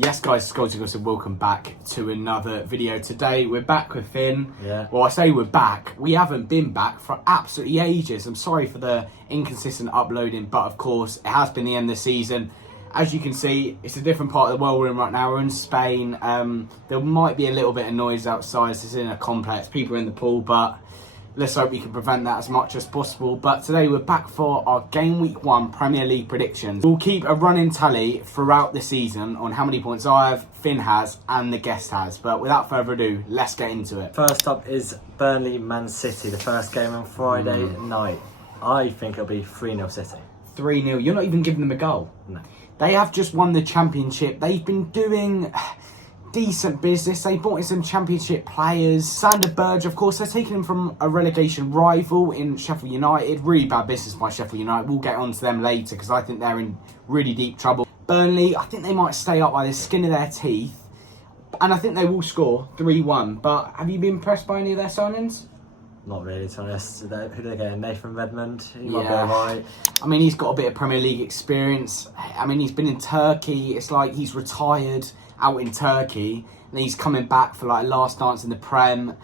Yes guys, Skoltigos, and welcome back to another video. Today we're back with Finn. Yeah. Well, I say we're back. We haven't been back for absolutely ages. I'm sorry for the inconsistent uploading, but of course it has been the end of the season. As you can see, it's a different part of the world we're in right now. We're in Spain. There might be a little bit of noise outside. This is in a complex. People are in the pool, but let's hope we can prevent that as much as possible. But today we're back for our Game Week 1 Premier League predictions. We'll keep a running tally throughout the season on how many points I have, Finn has, and the guest has. But without further ado, let's get into it. First up is Burnley-Man City, the first game on Friday night. I think it'll be 3-0 City. 3-0. You're not even giving them a goal. No. They have just won the championship. They've been doing decent business. They brought in some championship players. Sander Berge, of course, they're taking him from a relegation rival in Sheffield United. Really bad business by Sheffield United. We'll get on to them later because I think they're in really deep trouble. Burnley, I think they might stay up by the skin of their teeth. And I think they will score 3-1. But have you been impressed by any of their signings? Not really, to be honest. Who do they get? Nathan Redmond? He might be alright. I mean, he's got a bit of Premier League experience. I mean, he's been in Turkey. It's like he's retired out in Turkey and he's coming back for like last dance in the Prem.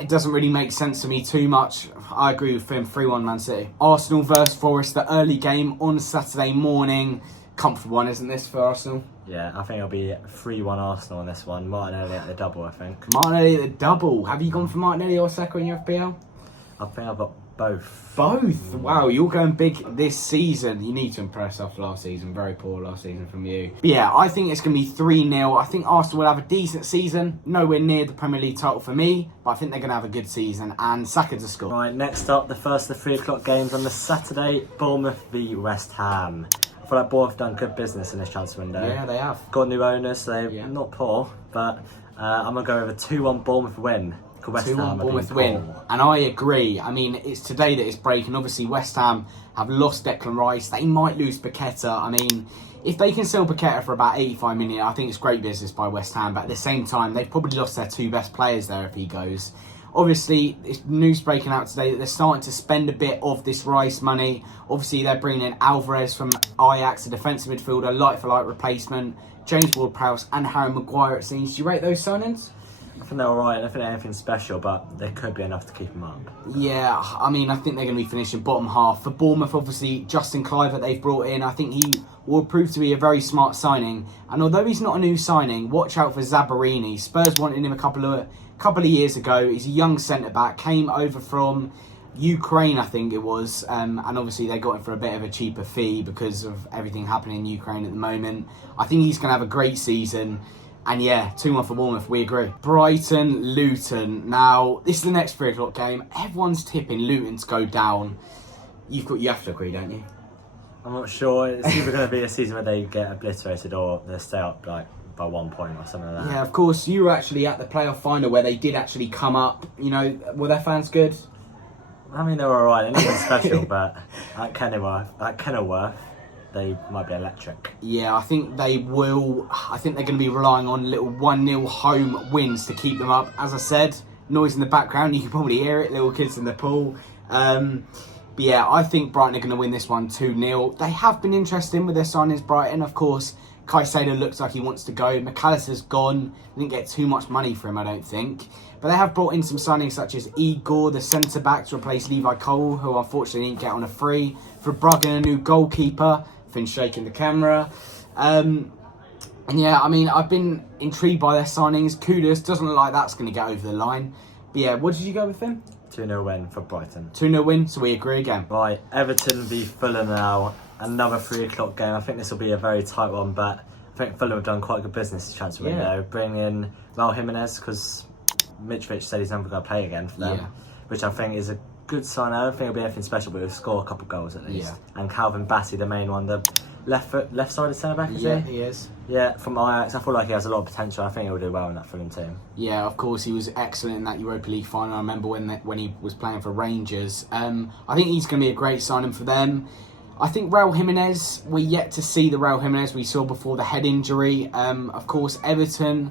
It doesn't really make sense to me too much. I agree with him. 3-1 Man City. Arsenal versus Forest, the early game on Saturday morning. Comfortable one, isn't this, for Arsenal? Yeah, I think it'll be 3-1 Arsenal on this one. Martinelli at the double, I think. Martinelli at the double. Have you gone for Martinelli or Saka in your FPL? I think I've got both. Both? Wow, you're going big this season. You need to impress off last season. Very poor last season from you. But yeah, I think it's going to be 3-0. I think Arsenal will have a decent season. Nowhere near the Premier League title for me, but I think they're going to have a good season. And Saka to score. Right, next up, the first of the 3 o'clock games on the Saturday. Bournemouth v West Ham. I feel like Bournemouth have done good business in this transfer window. Yeah, they have. Got new owners, so they're not poor, but I'm going to go with a 2-1 Bournemouth win. 2-1 Bournemouth win. And I agree. I mean, it's today that it's breaking. Obviously, West Ham have lost Declan Rice. They might lose Paqueta. I mean, if they can sell Paqueta for about 85 million, I think it's great business by West Ham. But at the same time, they've probably lost their 2 best players there if he goes. Obviously, it's news breaking out today that they're starting to spend a bit of this Rice money. Obviously, they're bringing in Alvarez from Ajax, a defensive midfielder, like-for-like replacement, James Ward-Prowse and Harry Maguire, it seems. Do you rate those signings? I think they're alright. I don't think they're anything special, but they could be enough to keep them up. Yeah, I mean, I think they're going to be finishing bottom half. For Bournemouth, obviously, Justin Kluivert they've brought in. I think he will prove to be a very smart signing. And although he's not a new signing, watch out for Zabarini. Spurs wanted him a couple of years ago. He's a young centre-back, came over from Ukraine, I think it was. And obviously, they got him for a bit of a cheaper fee because of everything happening in Ukraine at the moment. I think he's going to have a great season. And yeah, 2-1 for Bournemouth, we agree. Brighton, Luton. Now, this is the next 3 o'clock game. Everyone's tipping Luton to go down. You have to agree, don't you? I'm not sure. It's either going to be a season where they get obliterated or they stay up like by 1 point or something like that. Yeah, of course. You were actually at the playoff final where they did actually come up. You know, were their fans good? I mean, they were alright. They're nothing special, but at Kenilworth, they might be electric. Yeah, I think they will. I think they're going to be relying on little 1-0 home wins to keep them up. As I said, noise in the background, you can probably hear it, little kids in the pool. But yeah, I think Brighton are going to win this one 2-0. They have been interesting with their signings, Brighton. Of course, Caicedo looks like he wants to go. McAllister's gone. They didn't get too much money for him, I don't think. But they have brought in some signings such as Igor, the centre-back, to replace Levi Cole, who unfortunately didn't get on a free. For Bruggen, a new goalkeeper. Finn's shaking the camera. And yeah, I mean, I've been intrigued by their signings. Kudus doesn't look like that's going to get over the line. But yeah, what did you go with, Finn? 2-0 win for Brighton. 2-0 win, so we agree again. Right, Everton v Fulham now. Another 3 o'clock game. I think this will be a very tight one, but I think Fulham have done quite good business this transfer window. Bring in Raul Jimenez because Mitrovic said he's never going to play again for them, which I think is a good sign. I don't think it'll be anything special, but he'll score a couple of goals at least. And Calvin Bassey, the main one, the left-sided centre-back, is he? Yeah, he is. Yeah, from Ajax. I feel like he has a lot of potential. I think he'll do well in that Fulham team. Yeah, of course, he was excellent in that Europa League final. I remember when he was playing for Rangers. I think he's going to be a great signing for them. I think Raul Jimenez, we're yet to see the Raul Jimenez we saw before the head injury. Of course, Everton,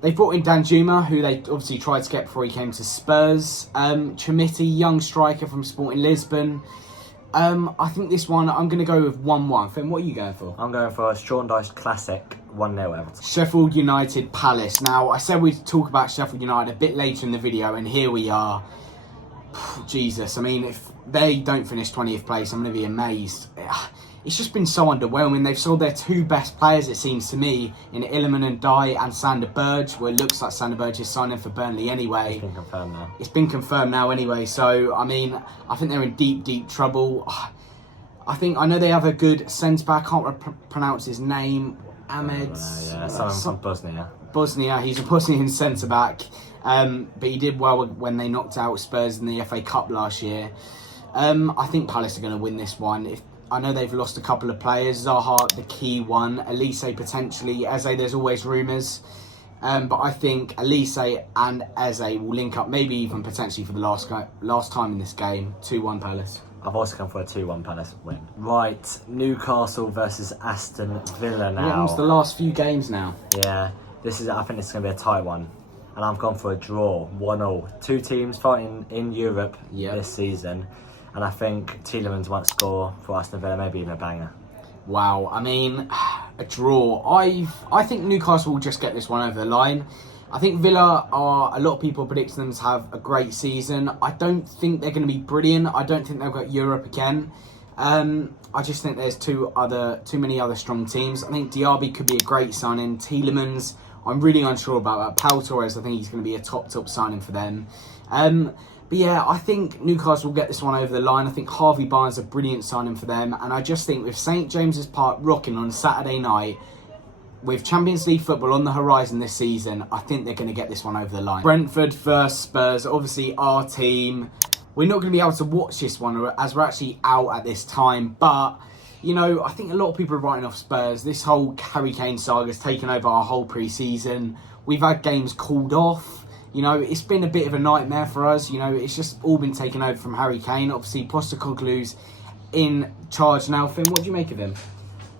they brought in Danjuma, who they obviously tried to get before he came to Spurs. Chomity, young striker from Sporting Lisbon. I think this one, I'm going to go with 1-1. Finn, what are you going for? I'm going for a Straw and Dice classic 1-0 Everton. Sheffield United Palace. Now, I said we'd talk about Sheffield United a bit later in the video, and here we are. Jesus, I mean, if they don't finish 20th place, I'm going to be amazed. It's just been so underwhelming. They've sold their 2 best players, it seems to me, in Illiman and Dye and Sander Burge. Well, it looks like Sander Burge is signing for Burnley anyway. It's been confirmed now. It's been confirmed now anyway. So, I mean, I think they're in deep, deep trouble. I know they have a good centre-back. I can't pronounce his name. Ahmed. Someone from Bosnia. Bosnia. He's a Bosnian centre-back. But he did well when they knocked out Spurs in the FA Cup last year. I think Palace are going to win this one. I know they've lost a couple of players. Zaha, the key one. Elise, potentially. Eze, there's always rumours. But I think Elise and Eze will link up, maybe even potentially for the last time in this game. 2-1 Palace. I've also come for a 2-1 Palace win. Right, Newcastle versus Aston Villa now. It's the last few games now. Yeah, I think this is going to be a tight one. And I've gone for a draw, 1-0. 2 teams fighting in Europe this season. And I think Tielemans might score for Aston Villa, maybe even a banger. Wow, I mean, a draw. I think Newcastle will just get this one over the line. I think Villa a lot of people predicting them to have a great season. I don't think they're going to be brilliant. I don't think they'll get Europe again. I just think there's too many other strong teams. I think Diaby could be a great signing. Tielemans, I'm really unsure about that. Pau Torres, I think he's going to be a top signing for them. But yeah, I think Newcastle will get this one over the line. I think Harvey Barnes is a brilliant signing for them. And I just think with St James's Park rocking on Saturday night, with Champions League football on the horizon this season, I think they're going to get this one over the line. Brentford versus Spurs, obviously our team. We're not going to be able to watch this one as we're actually out at this time. But, you know, I think a lot of people are writing off Spurs. This whole Harry Kane saga has taken over our whole pre-season. We've had games called off. You know, it's been a bit of a nightmare for us. You know, it's just all been taken over from Harry Kane. Obviously, Postecoglou's in charge now. Finn, what do you make of him?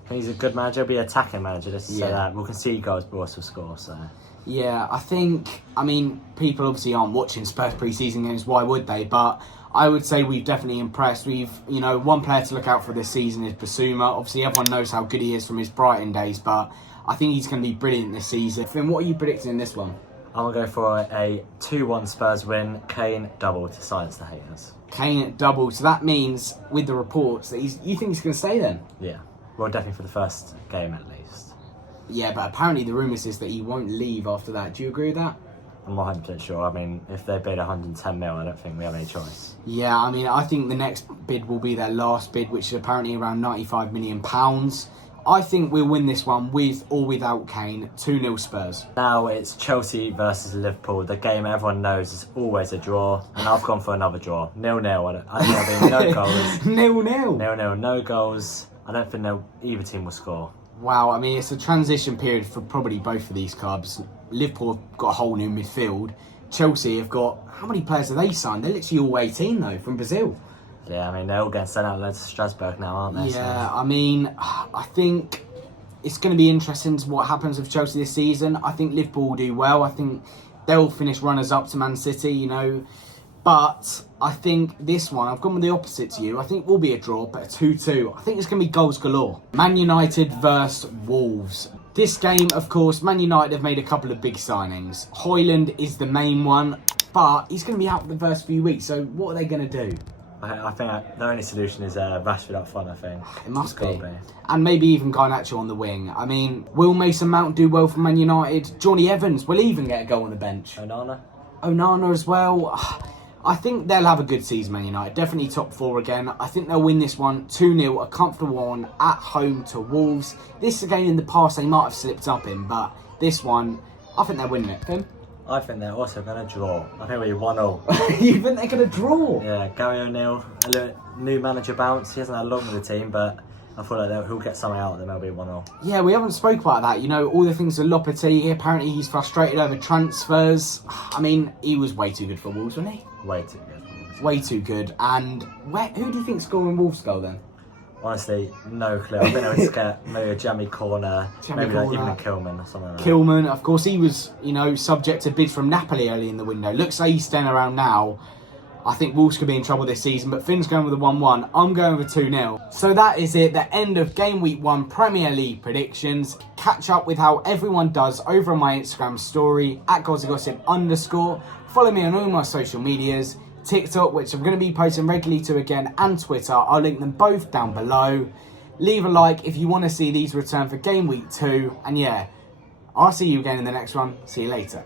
He's a good manager. He'll be an attacking manager, just to say that. We'll concede goals, but also score, so... Yeah, I mean, people obviously aren't watching Spurs pre-season games. Why would they? But I would say we've definitely impressed. One player to look out for this season is Basuma. Obviously, everyone knows how good he is from his Brighton days, but I think he's going to be brilliant this season. Finn, what are you predicting in this one? I'm going to go for a 2-1 Spurs win. Kane double to silence the haters. Kane double. So that means, with the reports, that you think he's going to stay then? Yeah. Well, definitely for the first game at least. Yeah, but apparently the rumours is that he won't leave after that. Do you agree with that? I'm not 100% sure. I mean, if they bid 110 mil, I don't think we have any choice. Yeah, I mean, I think the next bid will be their last bid, which is apparently around £95 million. I think we'll win this one with or without Kane. 2-0 Spurs. Now it's Chelsea versus Liverpool. The game everyone knows is always a draw. And I've gone for another draw. 0-0. I think there'll be no goals. 0-0? 0-0. No goals. I don't think either team will score. Wow, I mean, it's a transition period for probably both of these clubs. Liverpool have got a whole new midfield. Chelsea have got... How many players have they signed? They're literally all 18, though, from Brazil. Yeah, I mean, they're all getting sent out loads to Strasbourg now, aren't they? Yeah, I mean, I think it's going to be interesting to what happens with Chelsea this season. I think Liverpool will do well. I think they'll finish runners-up to Man City, you know. But I think this one, I've gone with the opposite to you. I think it will be a draw, but a 2-2. I think it's going to be goals galore. Man United versus Wolves. This game, of course, Man United have made a couple of big signings. Højlund is the main one, but he's going to be out for the first few weeks. So what are they going to do? I think the only solution is Rashford up front, I think. It must be. And maybe even Garnacho on the wing. I mean, will Mason Mount do well for Man United? Johnny Evans will even get a goal on the bench. Onana as well. I think they'll have a good season, Man United. Definitely top 4 again. I think they'll win this one 2-0, a comfortable one at home to Wolves. This is a game in the past they might have slipped up in, but this one, I think they're winning it. Tim? I think they're also going to draw. I think we're 1-0. You think they're going to draw? Yeah, Gary O'Neill, a new manager bounce. He hasn't had long with the team, but I feel like he'll get something out of them. They'll be 1-0. Yeah, we haven't spoke about that. You know, all the things with Lopetegui. Apparently, he's frustrated over transfers. I mean, he was way too good for Wolves, wasn't he? Way too good for Wolves. Way too good. And who do you think's scoring Wolves' goal then? Honestly, no clue. I think I would get maybe a jammy corner, maybe like even a Kilman or something like that. Kilman, of course, he was, subject to bids from Napoli early in the window. Looks like he's staying around now. I think Wolves could be in trouble this season, but Finn's going with a 1-1. I'm going with a 2-0. So that is it, the end of Game Week 1 Premier League predictions. Catch up with how everyone does over on my Instagram story, @GossipGossip_. Follow me on all my social medias, TikTok, which I'm going to be posting regularly to again, and Twitter. I'll link them both down below. Leave a like if you want to see these return for Game Week 2. And yeah, I'll see you again in the next one. See you later.